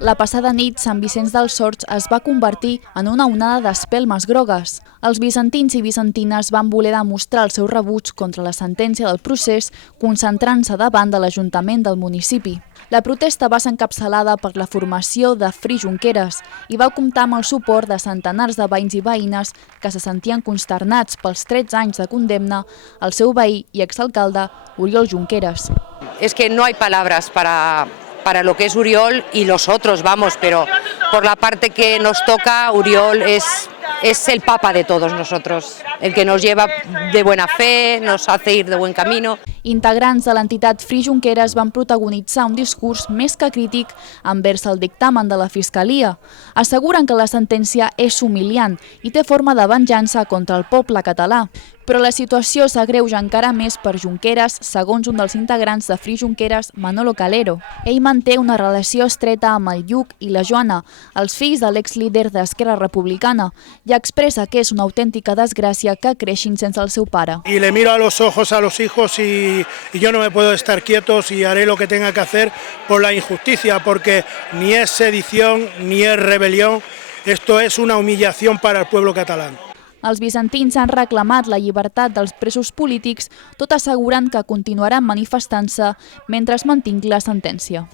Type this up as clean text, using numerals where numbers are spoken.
La passada nit, Sant Vicenç dels Horts es va convertir en una onada d'espelmes grogues. Els bizantins i bizantines van voler demostrar el seu rebuig contra la sentència del procés, concentrant-se davant de l'Ajuntament del municipi. La protesta va ser encapçalada per la formació de Free Junqueras i va comptar amb el suport de centenars de veïns i veïnes que se sentien consternats pels 13 anys de condemna al seu veí i exalcalde Oriol Junqueras. Es que no hay palabras para lo que es Oriol y los otros, vamos, pero por la parte que nos toca, Oriol es el papa de todos nosotros, el que nos lleva de buena fe, nos hace ir de buen camino. Integrants de l'entitat Free Junqueras van protagonitzar un discurs més que crític envers el dictamen de la Fiscalia. Asseguren que la sentència és humiliant i té forma de venjança contra el poble català. Però la situació s'agreuja encara més per Junqueras, segons un dels integrants de Free Junqueras, Manolo Calero. Ell manté una relació estreta amb el Lluc i la Joana, els fills de l'exlíder d'Esquerra Republicana, i expressa que és una autèntica desgràcia que creixin sense el seu pare. Y le miro a los ojos a los hijos y yo no me puedo estar quietos y haré lo que tenga que hacer por la injusticia, porque ni es sedición ni es rebelión, esto es una humillación para el pueblo catalán. Els bizantins han reclamat la llibertat dels presos polítics, tot assegurant que continuaran manifestant-se mentre es mantingui la sentència.